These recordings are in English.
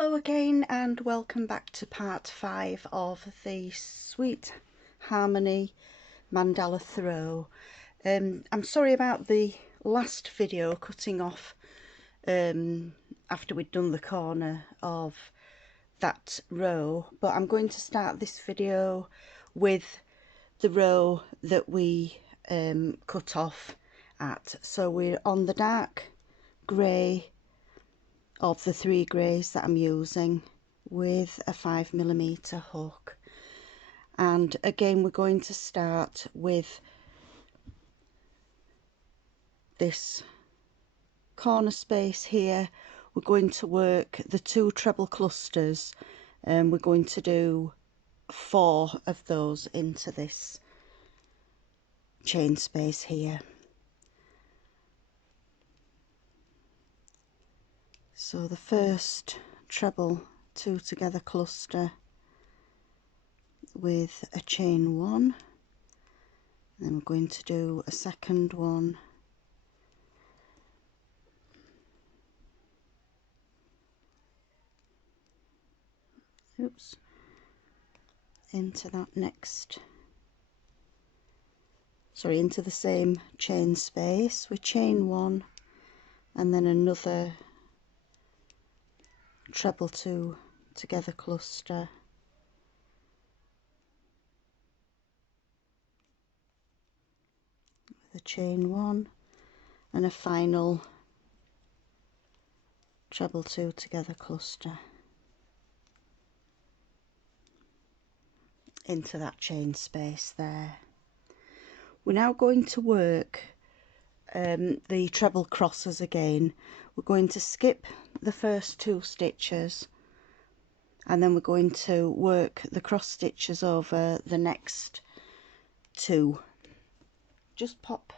Hello again and welcome back to part 5 of the Sweet Harmony Mandala throw. I'm sorry about the last video cutting off after we'd done the corner of that row, but I'm going to start this video with the row that we cut off at. So we're on the dark grey of the 3 greys that I'm using with a 5mm hook, and again we're going to start with this corner space here. We're going to work the 2 treble clusters and we're going to do 4 of those into this chain space here. So the first treble 2 together cluster with a chain 1, then we're going to do a second one, into that next, into the same chain space with chain 1, and then another treble 2 together cluster with a chain 1 and a final treble 2 together cluster into that chain space there. We're now going to work the treble crosses again. We're going to skip the first 2 stitches and then we're going to work the cross stitches over the next 2. Just pop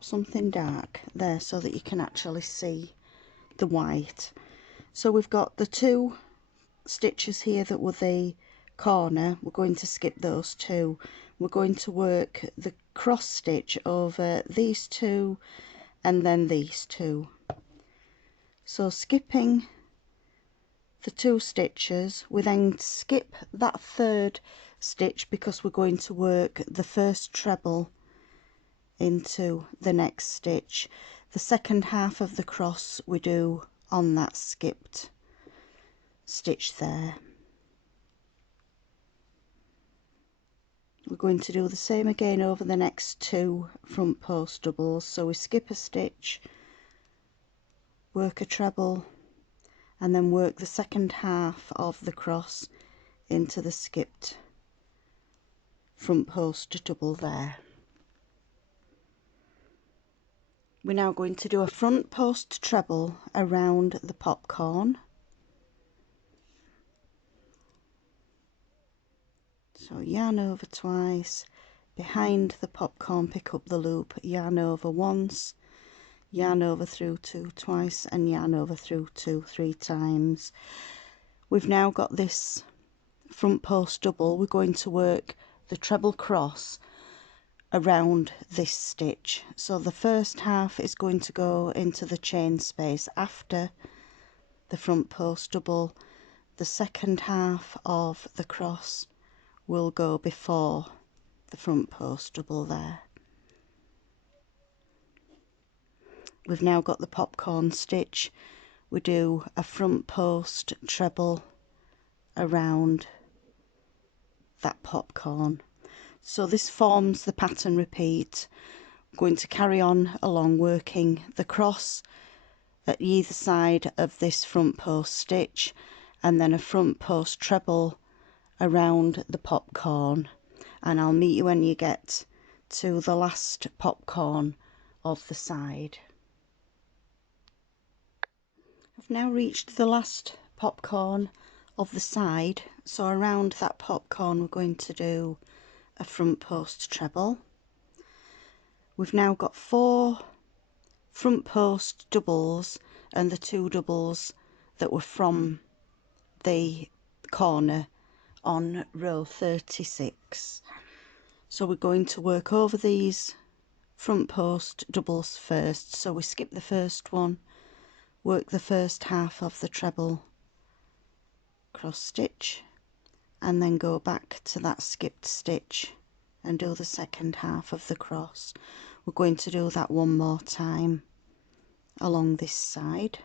something dark there so that you can actually see the white. So we've got the 2 stitches here that were the corner. We're going to skip those 2. We're going to work the cross stitch over these 2 and then these 2. So skipping the 2 stitches, we then skip that 3rd stitch because we're going to work the first treble into the next stitch. The second half of the cross we do on that skipped stitch there. We're going to do the same again over the next 2 front post doubles. So we skip a stitch, work a treble, and then work the second half of the cross into the skipped front post double there. We're now going to do a front post treble around the popcorn. So yarn over twice, behind the popcorn pick up the loop, yarn over once, yarn over through 2 twice, and yarn over through 2 3 times. We've now got this front post double. We're going to work the treble cross around this stitch. So the first half is going to go into the chain space after the front post double. The second half of the cross will go before the front post double there. We've now got the popcorn stitch. We do a front post treble around that popcorn. So this forms the pattern repeat. I'm going to carry on along working the cross at either side of this front post stitch and then a front post treble around the popcorn, and I'll meet you when you get to the last popcorn of the side. I've now reached the last popcorn of the side, so around that popcorn we're going to do a front post treble. We've now got 4 front post doubles and the 2 doubles that were from the corner on row 36. So we're going to work over these front post doubles first. So we skip the first one, work the first half of the treble cross stitch, and then go back to that skipped stitch and do the second half of the cross. We're going to do that one more time along this side.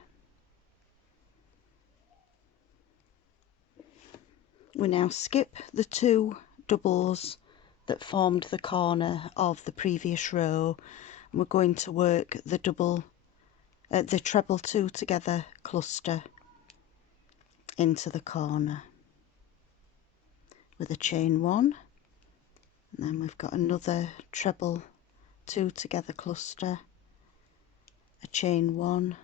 We now skip the 2 doubles that formed the corner of the previous row, and we're going to work the treble 2 together cluster into the corner with a chain 1, and then we've got another treble 2 together cluster, a chain 1,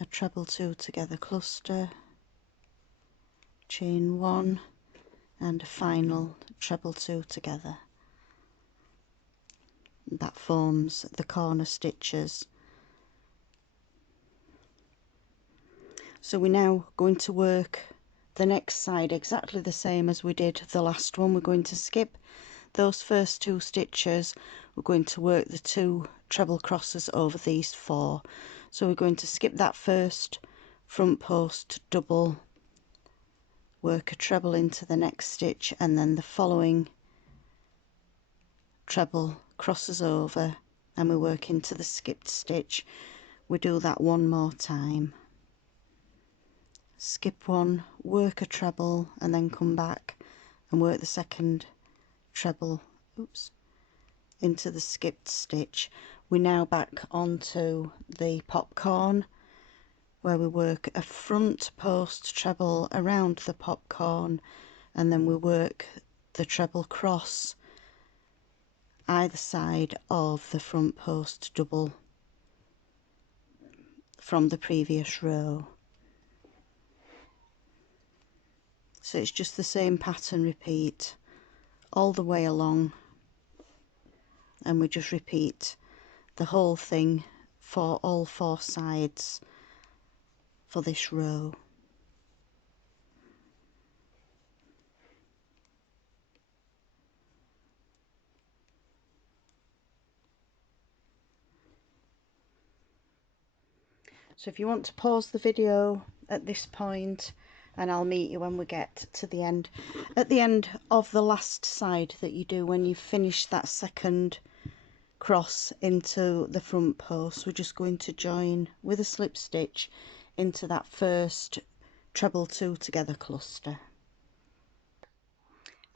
a treble 2 together cluster, chain 1, and a final treble 2 together. That forms the corner stitches. So we're now going to work the next side exactly the same as we did the last one. We're going to skip those first 2 stitches. We're going to work the 2 treble crosses over these 4. So we're going to skip that first front post double, work a treble into the next stitch, and then the following treble crosses over and we work into the skipped stitch. We do that one more time. Skip 1, work a treble, and then come back and work the second treble into the skipped stitch. We're now back onto the popcorn, where we work a front post treble around the popcorn, and then we work the treble cross either side of the front post double from the previous row. So it's just the same pattern, repeat all the way along, and we just repeat the whole thing for all 4 sides for this row. So if you want to pause the video at this point, and I'll meet you when we get to the end. At the end of the last side that you do, when you finish that second cross into the front post, we're just going to join with a slip stitch into that first treble 2 together cluster.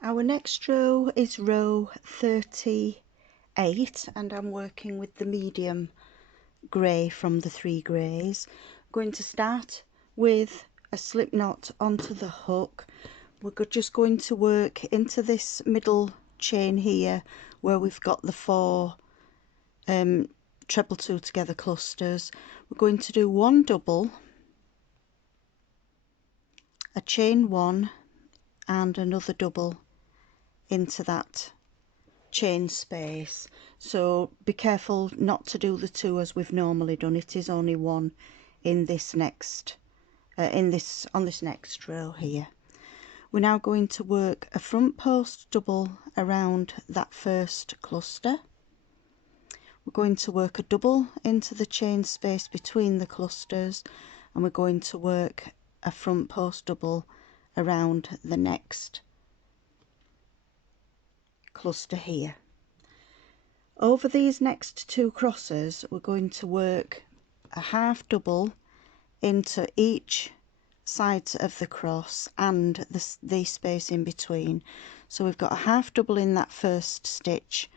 Our next row is row 38, and I'm working with the medium grey from the 3 greys. I'm going to start with a slip knot onto the hook. We're just going to work into this middle chain here where we've got the 4 treble 2 together clusters. We're going to do 1 double, a chain 1, and another double into that chain space. So be careful not to do the 2 as we've normally done. It is only 1 in this next on this next row here. We're now going to work a front post double around that first cluster. We're going to work a double into the chain space between the clusters, and we're going to work a front post double around the next cluster here. Over these next 2 crosses, we're going to work a half double into each side of the cross and the space in between. So we've got a half double in that first stitch,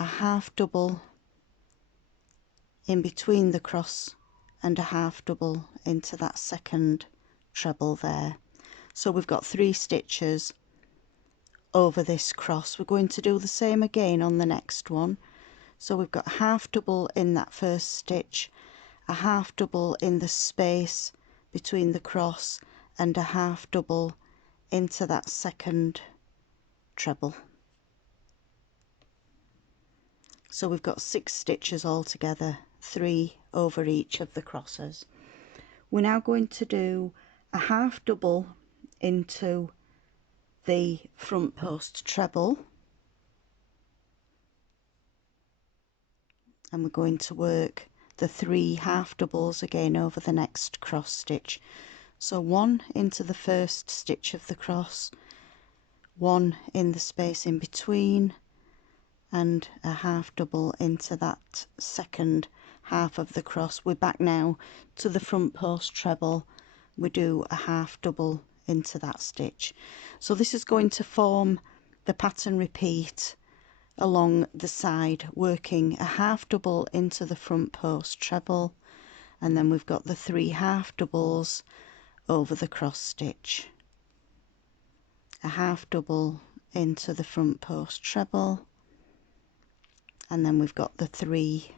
a half double in between the cross, and a half double into that second treble there. So we've got 3 stitches over this cross. We're going to do the same again on the next one. So we've got a half double in that first stitch, a half double in the space between the cross, and a half double into that second treble. So we've got 6 stitches all together, 3 over each of the crosses. We're now going to do a half double into the front post treble, and we're going to work the 3 half doubles again over the next cross stitch. So 1 into the first stitch of the cross, 1 in the space in between, and a half double into that second half of the cross. We're back now to the front post treble. We do a half double into that stitch. So this is going to form the pattern repeat along the side, working a half double into the front post treble, and then we've got the 3 half doubles over the cross stitch, a half double into the front post treble, and then we've got the 3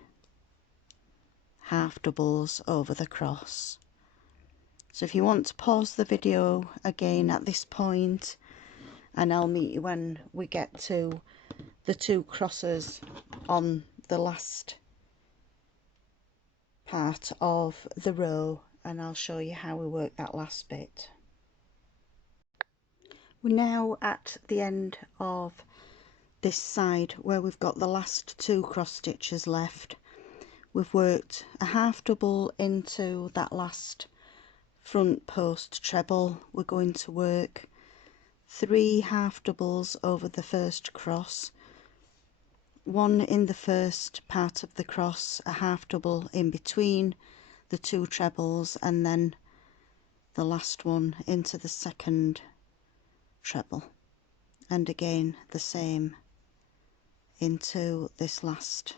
half doubles over the cross. So if you want to pause the video again at this point, and I'll meet you when we get to the 2 crosses on the last part of the row, and I'll show you how we work that last bit. We're now at the end of this side where we've got the last 2 cross stitches left. We've worked a half double into that last front post treble. We're going to work 3 half doubles over the first cross, 1 in the first part of the cross, a half double in between the 2 trebles, and then the last one into the second treble, and again the same into this last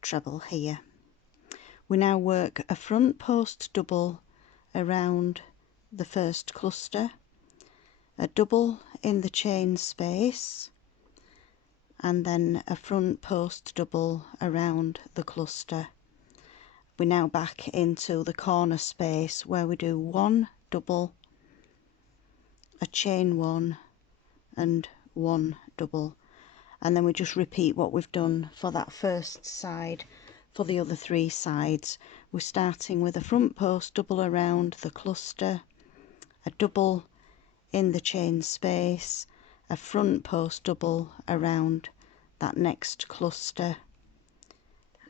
treble here. We now work a front post double around the first cluster, a double in the chain space, and then a front post double around the cluster. We're now back into the corner space where we do 1 double, a chain 1, and 1 double, and then we just repeat what we've done for that first side for the other 3 sides. We're starting with a front post double around the cluster, a double in the chain space, a front post double around that next cluster,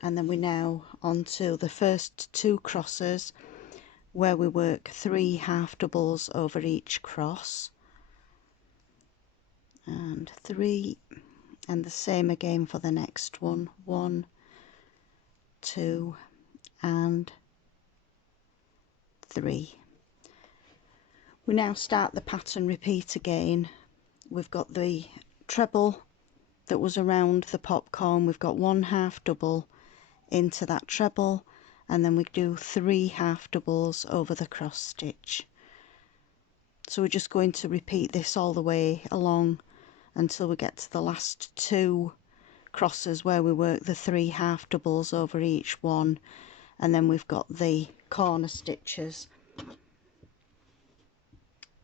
and then we're now on to the first 2 crosses where we work 3 half doubles over each cross, and 3, and the same again for the next one, 1, 2, and 3. We now start the pattern repeat again. We've got the treble that was around the popcorn, we've got 1 half double into that treble, and then we do 3 half doubles over the cross stitch. So we're just going to repeat this all the way along until we get to the last 2 crosses where we work the 3 half doubles over each one, and then we've got the corner stitches,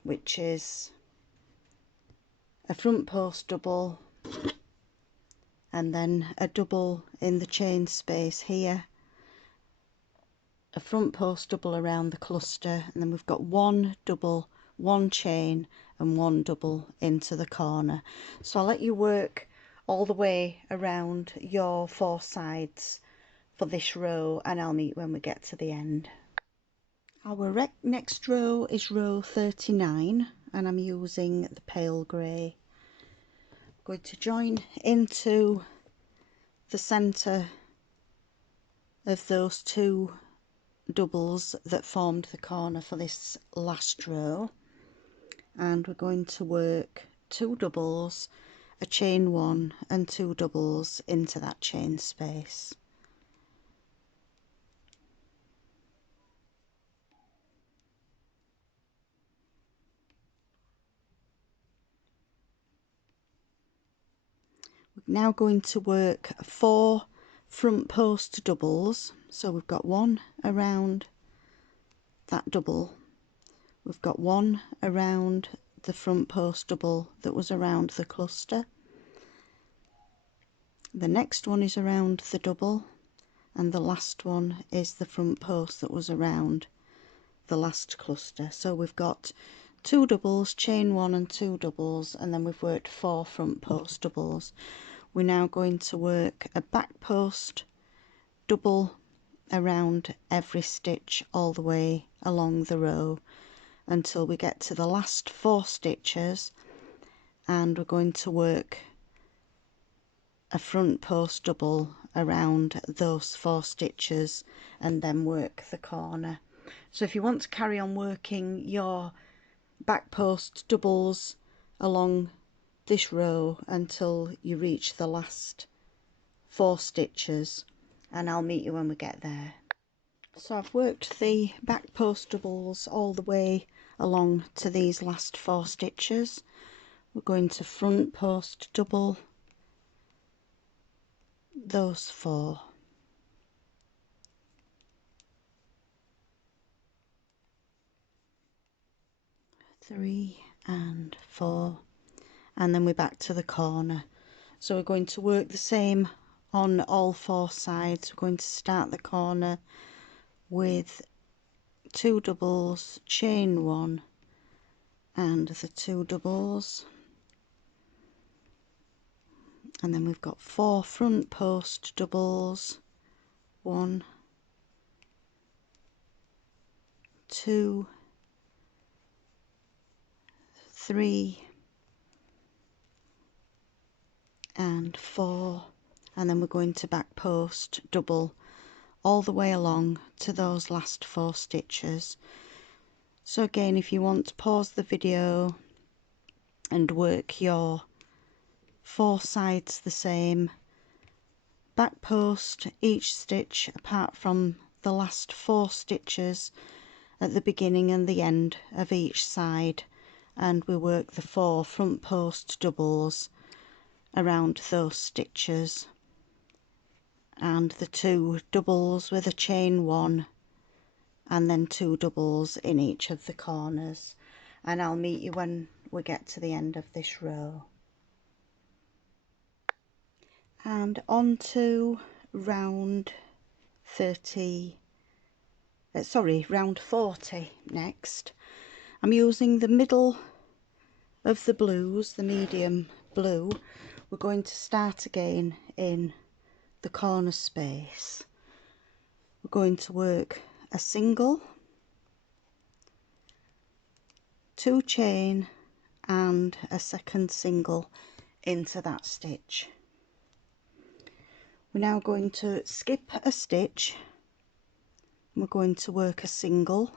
which is a front post double, and then a double in the chain space here, a front post double around the cluster, and then we've got 1 double, 1 chain, and 1 double into the corner. So I'll let you work all the way around your 4 sides for this row, and I'll meet when we get to the end. Our next row is row 39, and I'm using the pale grey. I'm going to join into the centre of those 2 doubles that formed the corner for this last row, and we're going to work 2 doubles, a chain 1, and 2 doubles into that chain space. We're now going to work 4 front post doubles. So we've got 1 around that double, we've got 1 around the front post double that was around the cluster, the next one is around the double, and the last one is the front post that was around the last cluster. So we've got 2 doubles, chain 1 and 2 doubles, and then we've worked 4 front post doubles. We're now going to work a back post double around every stitch all the way along the row until we get to the last 4 stitches, and we're going to work a front post double around those 4 stitches and then work the corner. So if you want to carry on working your back post doubles along this row until you reach the last 4 stitches, and I'll meet you when we get there. So I've worked the back post doubles all the way along to these last 4 stitches. We're going to front post double those 4, three and 4, and then we're back to the corner. So we're going to work the same on all 4 sides. We're going to start the corner with 2 doubles, chain 1 and the 2 doubles, and then we've got 4 front post doubles, 1, 2, 3 and 4, and then we're going to back post double all the way along to those last 4 stitches. So again, if you want to pause the video and work your 4 sides the same, back post each stitch apart from the last 4 stitches at the beginning and the end of each side, and we work the 4 front post doubles around those stitches and the 2 doubles with a chain 1 and then 2 doubles in each of the corners, and I'll meet you when we get to the end of this row. And on to round 40 next. I'm using the middle of the blues, the medium blue. We're going to start again in the corner space. We're going to work a single, 2 chain and a second single into that stitch. We're now going to skip a stitch. We're going to work a single,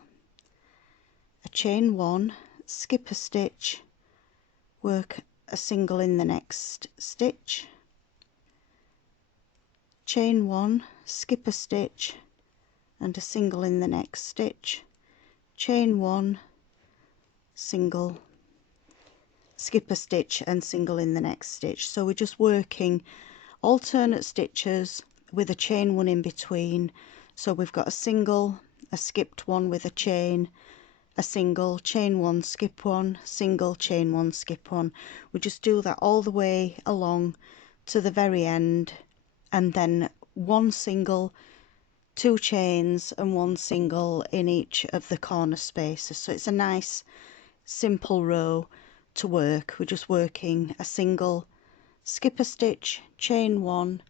a chain 1, skip a stitch, work a single in the next stitch, chain 1, skip a stitch and a single in the next stitch, chain 1, single, skip a stitch and single in the next stitch. So we're just working alternate stitches with a chain 1 in between. So we've got a single, a skipped one with a chain, a single, chain 1, skip 1, single, chain 1, skip 1. We just do that all the way along to the very end, and then 1 single, 2 chains and 1 single in each of the corner spaces. So it's a nice simple row to work. We're just working a single, skip a stitch, chain 1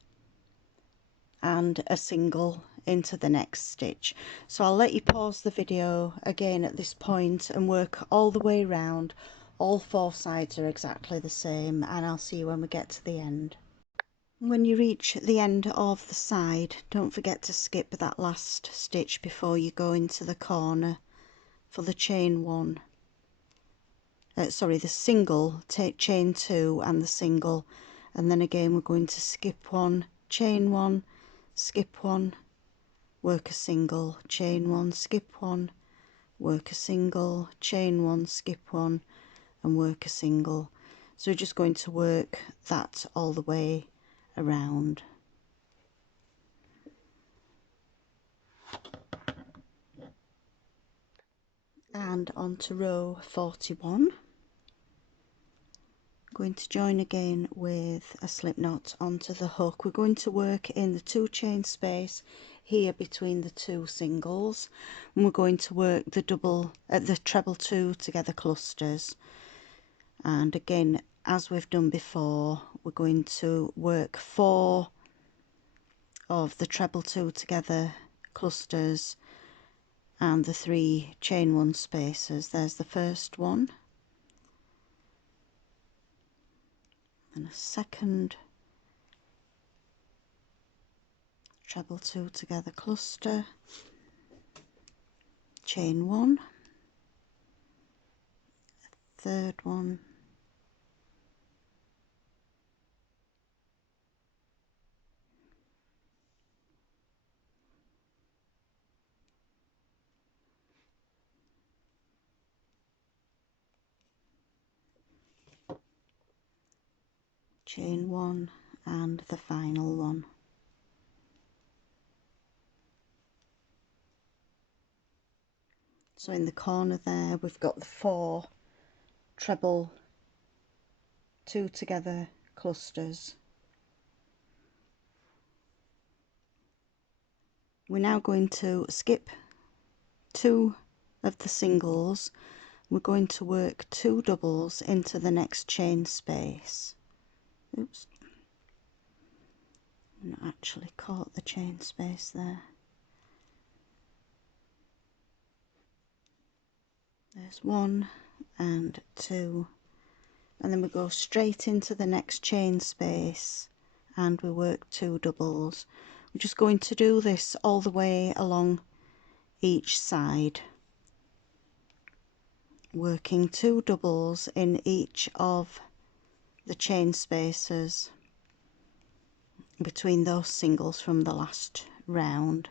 and a single into the next stitch. So I'll let you pause the video again at this point and work all the way around. All 4 sides are exactly the same, and I'll see you when we get to the end. When you reach the end of the side, don't forget to skip that last stitch before you go into the corner for the chain 1. The single, take chain 2 and the single, and then again we're going to skip 1, chain 1, skip 1, work a single, chain 1, skip 1, work a single, chain 1, skip 1 and work a single. So we're just going to work that all the way around. And on to row 41. Going to join again with a slip knot onto the hook. We're going to work in the 2 chain space here between the 2 singles, and we're going to work the treble 2 together clusters. And again, as we've done before, we're going to work 4 of the treble 2 together clusters and the 3 chain 1 spaces. There's the first one, and a second treble 2 together cluster, chain 1, third one, chain 1, and the final one. So in the corner there we've got the 4 treble 2 together clusters. We're now going to skip 2 of the singles. We're going to work 2 doubles into the next chain space. Oops, I've not actually caught the chain space there. There's 1 and 2, and then we go straight into the next chain space and we work 2 doubles. We're just going to do this all the way along each side, working 2 doubles in each of the chain spaces between those singles from the last round.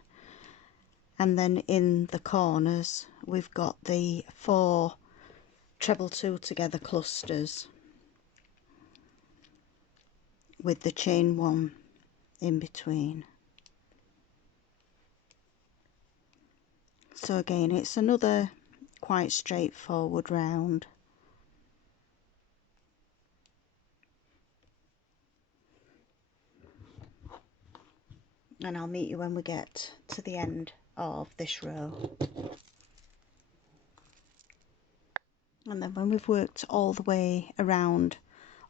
And then in the corners we've got the 4 treble 2 together clusters with the chain 1 in between. So again, it's another quite straightforward round. And I'll meet you when we get to the end of this row. And then when we've worked all the way around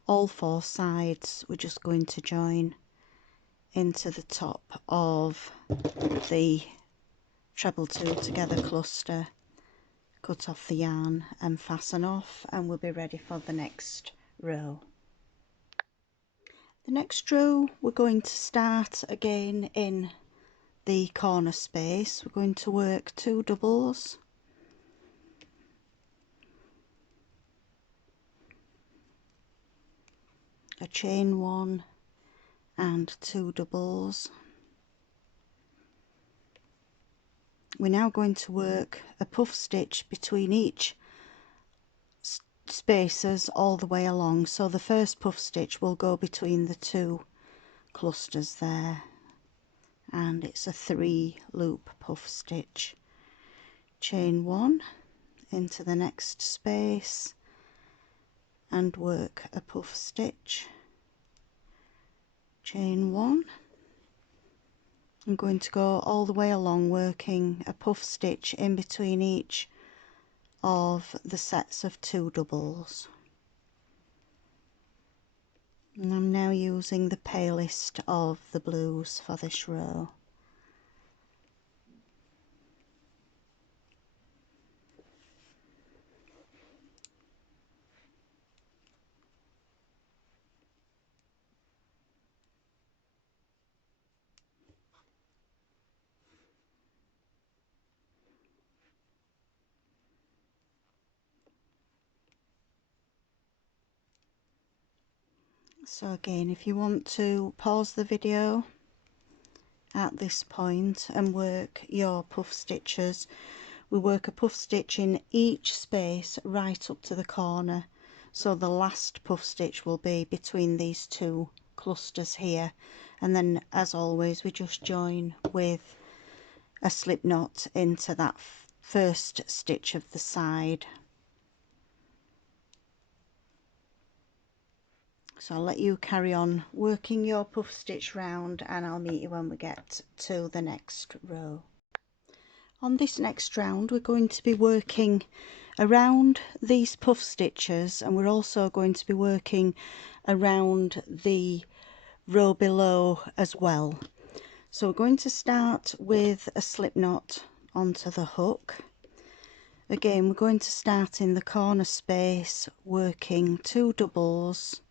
all 4 sides, we're just going to join into the top of the treble 2 together cluster, cut off the yarn and fasten off, and we'll be ready for the next row. The next row we're going to start again in the corner space. We're going to work 2 doubles, a chain 1 and 2 doubles. We're now going to work a puff stitch between each spaces all the way along. So the first puff stitch will go between the 2 clusters there, and it's a 3 loop puff stitch. Chain 1 into the next space and work a puff stitch, chain 1. I'm going to go all the way along working a puff stitch in between each of the sets of 2 doubles. And I'm now using the palest of the blues for this row. So again, if you want to pause the video at this point and work your puff stitches, we work a puff stitch in each space right up to the corner. So the last puff stitch will be between these 2 clusters here, and then as always we just join with a slip knot into that first stitch of the side. So I'll let you carry on working your puff stitch round, and I'll meet you when we get to the next row. On this next round we're going to be working around these puff stitches, and we're also going to be working around the row below as well. So we're going to start with a slip knot onto the hook. Again, we're going to start in the corner space, working 2 doubles,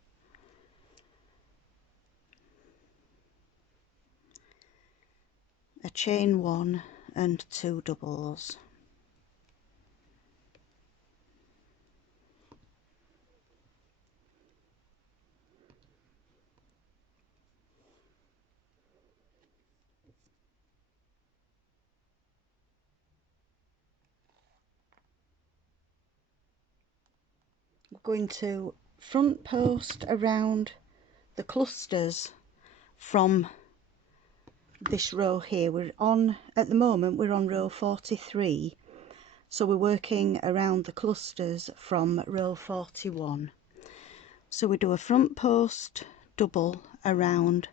a chain 1 and 2 doubles. We're going to front post around the clusters from this row here. We're on, at the moment we're on row 43, so we're working around the clusters from row 41. So we do a front post double around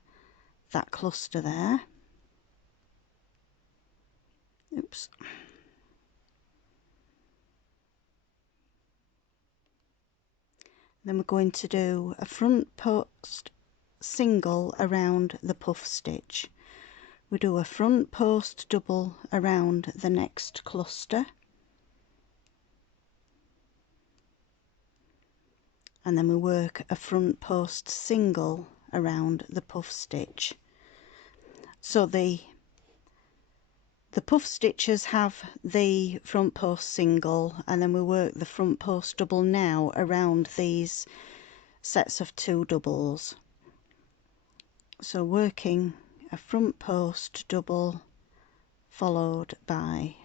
that cluster there. Oops. Then we're going to do a front post single around the puff stitch. We do a front post double around the next cluster, and then we work a front post single around the puff stitch. So the puff stitches have the front post single, and then we work the front post double now around these sets of 2 doubles. So working a front post double followed by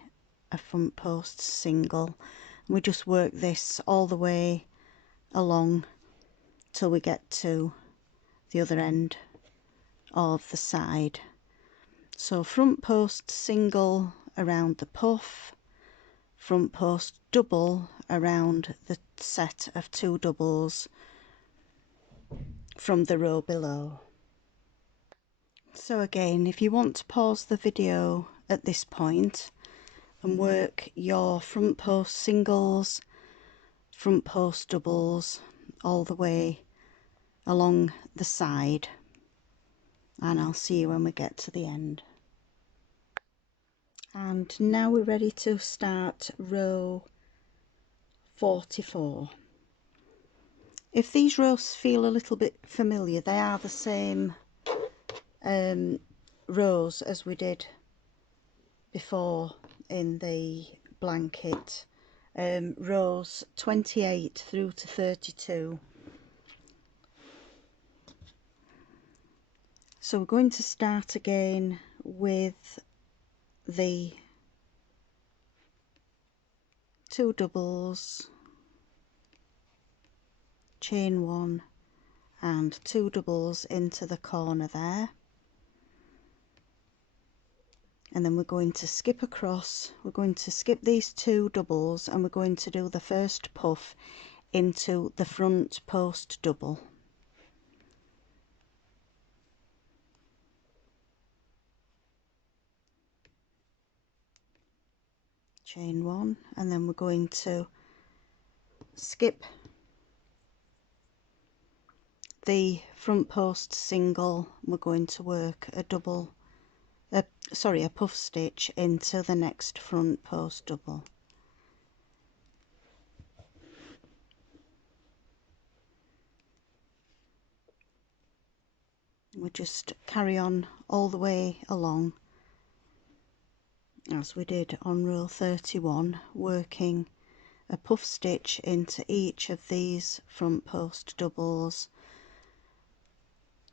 a front post single. We just work this all the way along till we get to the other end of the side. So front post single around the puff, front post double around the set of 2 doubles from the row below. So again, if you want to pause the video at this point and work your front post singles, front post doubles all the way along the side, and I'll see you when we get to the end. And now we're ready to start row 44. If these rows feel a little bit familiar, they are the same rows as we did before in the blanket, rows 28 through to 32. So we're going to start again with the 2 doubles, chain 1 and 2 doubles into the corner there, and then we're going to skip across. We're going to skip these 2 doubles and we're going to do the first puff into the front post double. Chain 1, and then we're going to skip the front post single. We're going to work a puff stitch into the next front post double. We just carry on all the way along as we did on row 31, working a puff stitch into each of these front post doubles.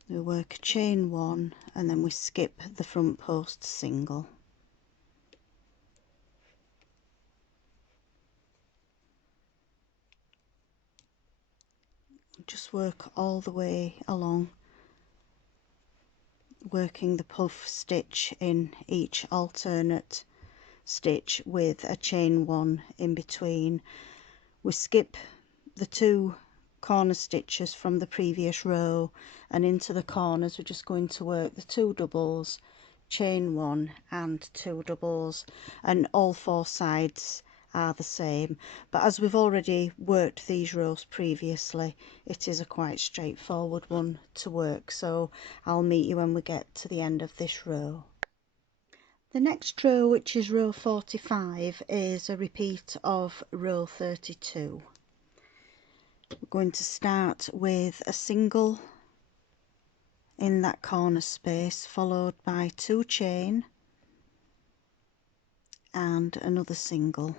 We work a chain 1 and then we skip the front post single. Just work all the way along, working the puff stitch in each alternate stitch with a chain 1 in between. We skip the 2 corner stitches from the previous row, and into the corners we're just going to work the 2 doubles, chain 1 and 2 doubles, and all 4 sides are the same, but as we've already worked these rows previously, it is a quite straightforward one to work, so I'll meet you when we get to the end of this row. The next row, which is row 45, is a repeat of row 32. We're going to start with a single in that corner space, followed by 2 chain and another single.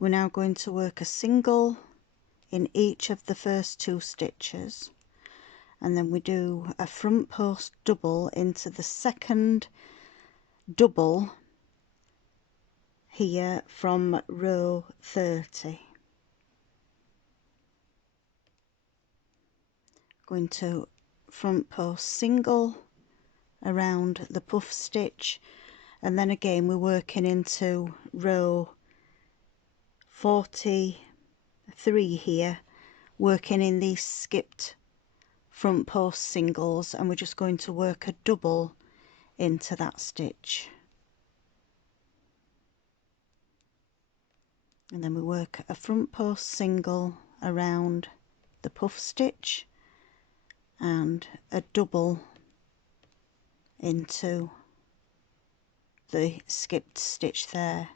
We're now going to work a single in each of the first 2 stitches, and then we do a front post double into the second double here from row 30. Going to front post single around the puff stitch, and then again we're working into row 43 here, working in these skipped front post singles, and we're just going to work a double into that stitch, and then we work a front post single around the puff stitch and a double into the skipped stitch there,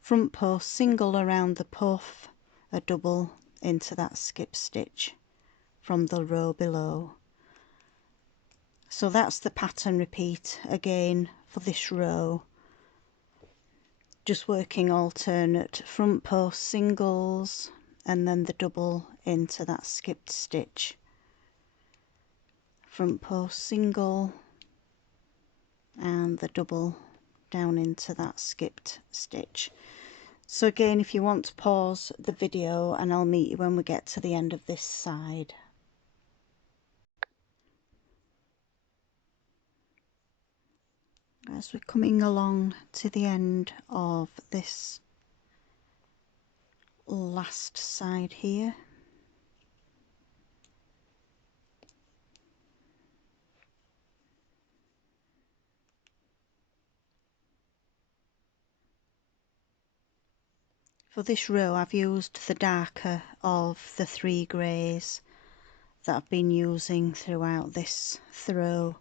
front post single around the puff, a double into that skipped stitch from the row below. So that's the pattern repeat again for this row, just working alternate front post singles and then the double into that skipped stitch, front post single and the double down into that skipped stitch. So again, if you want to pause the video, and I'll meet you when we get to the end of this side. As we're coming along to the end of this last side here, for this row I've used the darker of the 3 greys that I've been using throughout this throw.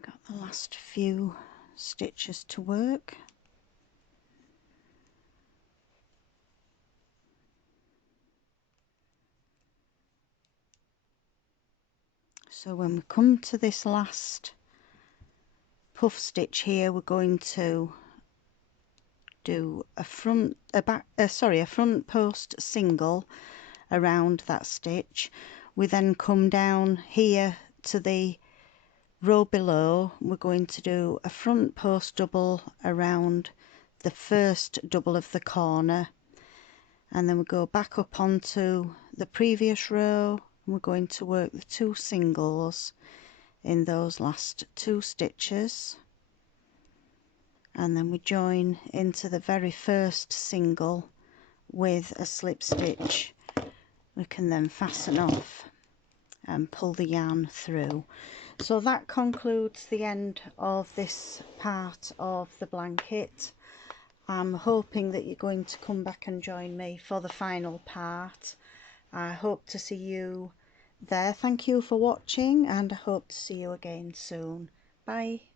Got the last few stitches to work. So when we come to this last puff stitch here, we're going to do a front post single around that stitch. We then come down here to the row below. We're going to do a front post double around the first double of the corner, and then we go back up onto the previous row, and we're going to work the 2 singles in those last 2 stitches, and then we join into the very first single with a slip stitch. We can then fasten off and pull the yarn through. So that concludes the end of this part of the blanket. I'm hoping that you're going to come back and join me for the final part. I hope to see you there. Thank you for watching, and I hope to see you again soon. Bye.